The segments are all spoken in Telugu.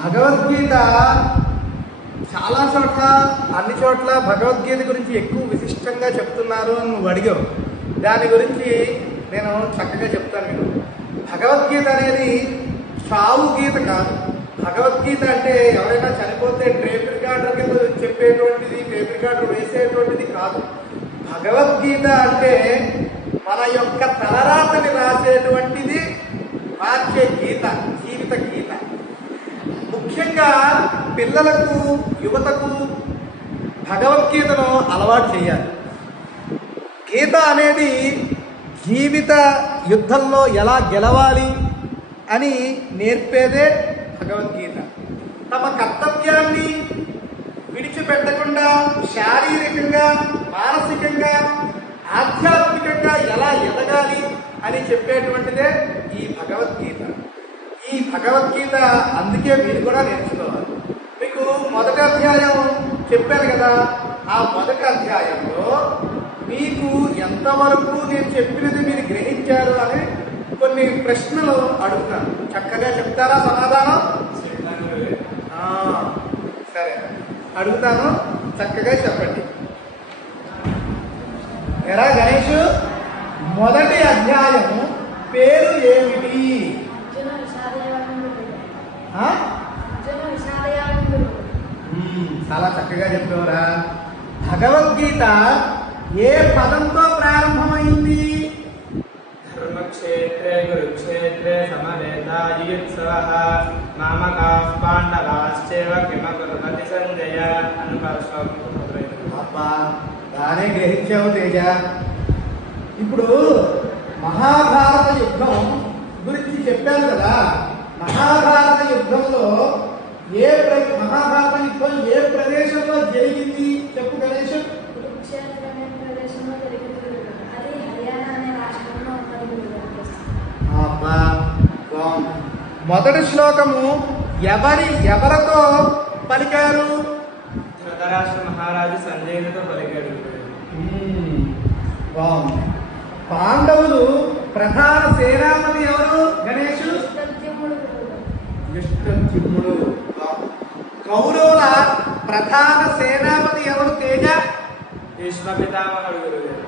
భగవద్గీత చాలా చోట్ల, అన్ని చోట్ల భగవద్గీత గురించి ఎక్కువ విశిష్టంగా చెప్తున్నారు అని నువ్వు అడిగావు. దాని గురించి నేను చక్కగా చెప్తాను. నేను భగవద్గీత అనేది చావు గీత కాదు. భగవద్గీత అంటే ఎవరైనా చనిపోతే టేప్ రికార్డర్ కింద చెప్పేటువంటిది, టేప్ రికార్డర్ వేసేటువంటిది కాదు. భగవద్గీత అంటే మన యొక్క తలరాతని రాసేటువంటిది, వాక్య గీత, జీవిత గీత. ముఖ్యంగా పిల్లలకు, యువతకు భగవద్గీతను అలవాటు చేయాలి. గీత అనేది జీవిత యుద్ధంలో ఎలా గెలవాలి అని నేర్పేదే భగవద్గీత. తమ కర్తవ్యాన్ని విడిచిపెట్టకుండా శారీరకంగా, మానసికంగా, ఆధ్యాత్మికంగా ఎలా ఎదగాలి అని చెప్పేటువంటిదే ఈ భగవద్గీత. ఈ భగవద్గీత అందుకే మీరు కూడా నేర్చుకోవాలి. మీకు మొదటి అధ్యాయం చెప్పాను కదా, ఆ మొదటి అధ్యాయంలో మీకు ఎంతవరకు నేను చెప్పినది మీరు గ్రహించారు అని కొన్ని ప్రశ్నలు అడుగుతాను. చక్కగా చెప్తారా సమాధానం? సరే, అడుగుతాను, చక్కగా చెప్పండి. ఎరా గణేష్, మొదటి అధ్యాయం పేరు ఏమిటి? చాలా చక్కగా చెప్పావురా. భగవద్గీత ఏ పదంతో ప్రారంభమైంది? ధర్మక్షేత్రే కురుక్షేత్రే సమవేతాయుత్సవః మామకాః పాండవాశ్చైవ కిమకుర్వతి సంజయ అని శ్లోకంతో మొదలైంది. అబ్బా, బాగానే గ్రహించావు తేజ. ఇప్పుడు మహాభారత యుద్ధం గురించి చెప్పాను కదా. మహాభారత యుద్ధంలో మహాభారత యుద్ధం ఏ ప్రదేశంలో జరిగింది చెప్పు గణేష్. అబ్బా, బాగుంది. మొదటి శ్లోకము ఎవరితో పలికారు? ధృతరాష్ట్ర మహారాజు సంజయునితో పలికాడు. బాగుంది. పాండవులు ప్రధాన సేనాపతి ఎవరు గణేష్? యుష్టద్యుమ్నుడు. కౌరవుల ప్రధాన సేనాపతి ఎవరు తేజ? భీష్మ పితామహుడు గురుగారు.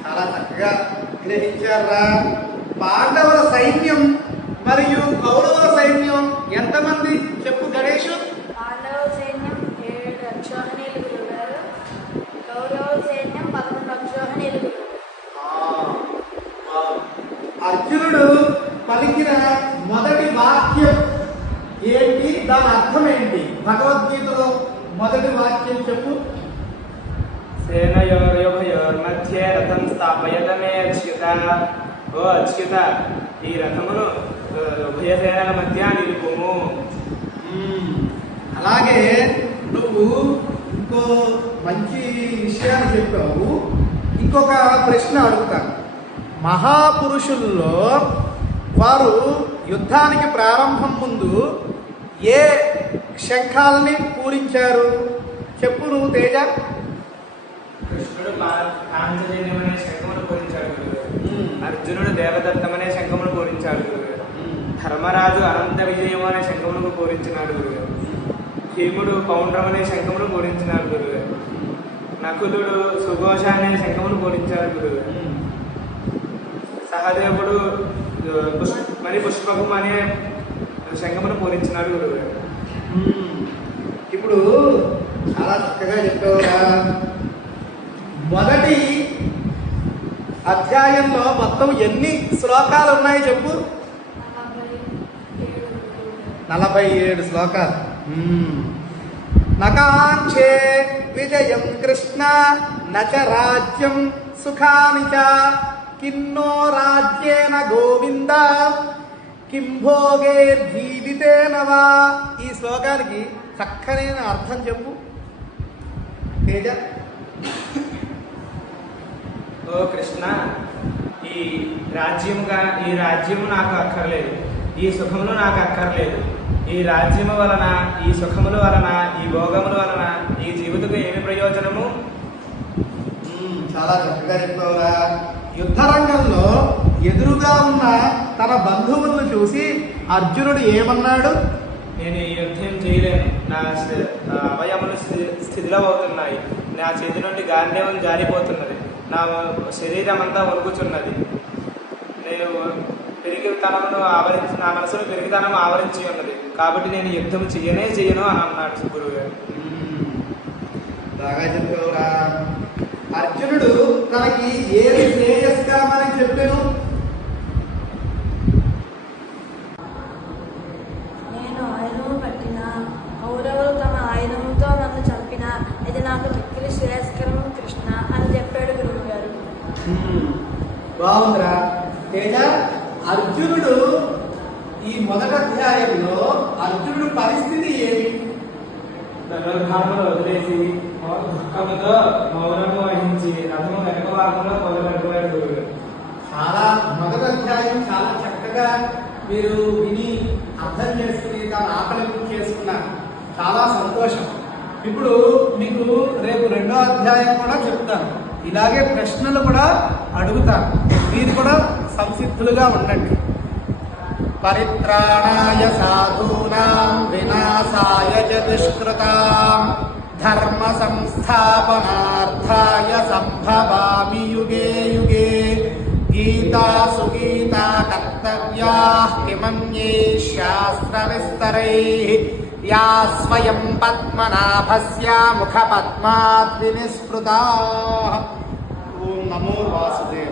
చాలా చక్కగా గ్రహించారా. పాండవుల సైన్యం మరియు కౌరవుల సైన్యం ఎంతమంది చెప్పు గణేష్? పాండవ సైన్యం 7 అక్షోహిణీలు గురుగారు, కౌరవ సైన్యం 11 అక్షోహిణీలు. అర్జునుడు పలికిన మొదటి వాక్యం ఏంటి? దాని అర్థం ఏంటి? భగవద్గీతలో మొదటి వాక్యం చెప్పు. సేనయోర్మధ్యే రథం స్థాపయత మే అచ్యుత. ఓ అచ్యుత, ఈ రథమును ఉభయ సేనల మధ్య నిలుపుము. అలాగే నువ్వు ఇంకో మంచి విషయాన్ని చెప్పావు. ఇంకొక ప్రశ్న అడుగుతాను. మహాపురుషుల్లో వారు యుద్ధానికి ప్రారంభం ముందు ఏ శంఖాలని పూరించారు చెప్పు నువ్వు తేజ. కృష్ణుడు పాంచజన్యం అనే శంఖమును పూరించాడు గురుగారు. అర్జునుడు దేవదత్తం అనే శంఖమును పూరించాడు గురుగారు. ధర్మరాజు అనంత విజయం అనే శంఖమును పూరించినాడు గురుగారు. భీముడు పౌండ్రం అనే శంఖమును పూరించినాడు గురుగారు. నకులుడు సుఘోష అనే శంఖమును పూరించాడు గురుగారు. సహదేవుడు పుష్పకం అనే శంఖమును పూరించినాడు గురుగారు. ఇప్పుడు చాలా చక్కగా చెప్పావురా. మొదటి అధ్యాయంలో మొత్తం ఎన్ని శ్లోకాలు ఉన్నాయి చెప్పు. 47 శ్లోకాలు. నకాంక్షే విజయం కృష్ణ నచ రాజ్యం సుఖాని చ కిన్నో రాజ్యేన గోవింద కిం భోగైర్జీవితేన వా. ఈ శ్లోకానికి చక్కనైన అర్థం చెప్పు తేజ. ఓ కృష్ణ, ఈ రాజ్యము నాకు అక్కర్లేదు, ఈ సుఖములు నాకు అక్కర్లేదు. ఈ రాజ్యము వలన, ఈ సుఖముల వలన, ఈ భోగముల వలన ఈ జీవితకు ఏమి ప్రయోజనము? చాలా చక్కగా చెప్పావురా. యుద్ధరంగంలో ఎదురుగా ఉన్న తన బంధువులను చూసి అర్జునుడు ఏమన్నాడు? నేను ఈ యుద్ధం చేయలేను. నా అవయములు స్థితిలో అవుతున్నాయి. నా చేతి నుండి గాంధీవం జారిపోతున్నది. నా శరీరం అంతా వణుకుచున్నది. నేను పెరిగితనమును నా మనసును పెరిగితనం ఆవరించి ఉన్నది. కాబట్టి నేను యుద్ధం చేయను అని అన్నాడు గురువు గారు. బాగా చెప్పావురా. అర్జునుడు తనకి ఏది శ్రేయస్కరమని చెప్పాను? నేను ఆయుధము పట్టిన కౌరవులు తమ ఆయుధముతో నన్ను చంపిన ఇది నాకు మిక్కిలి శ్రేయస్కరం కృష్ణ అని చెప్పాడు గురువు గారు. బాగుందిరా తేజ. అర్జునుడు ఈ మొదటి అధ్యాయంలో అర్జునుడు పరిస్థితి ఏమి? ధనుర్ధారములు వదిలేసి దుఃఖముతో మౌనము వహించి రథము వెనక భాగంలో పొందబడిపోయాడు గురువు. చాలా మొదటి అధ్యాయం చాలా చక్కగా మీరు విని అర్థం చేసుకుని తన ఆకలింపు చేసుకున్నారు. చాలా సంతోషం. ఇప్పుడు మీకు రేపు రెండో అధ్యాయం కూడా చెప్తాను. ఇలాగే ప్రశ్నలు కూడా అడుగుతాను. మీరు కూడా సంసిద్ధులుగా ఉండండి. పరిత్రాణాయ సాధూనాం వినాశాయ చ దుష్కృతాం ధర్మ సంస్థాపనార్థాయ సంభవామి యుగే యుగే. గీతా సుగీతా కర్తవ్యాః కిమన్యే శాస్త్ర విస్తరైః యా స్వయం పద్మనాభస్య ముఖ పద్మాద్ వినిస్పృతాః. ఓం నమో వాసుదేవాయ.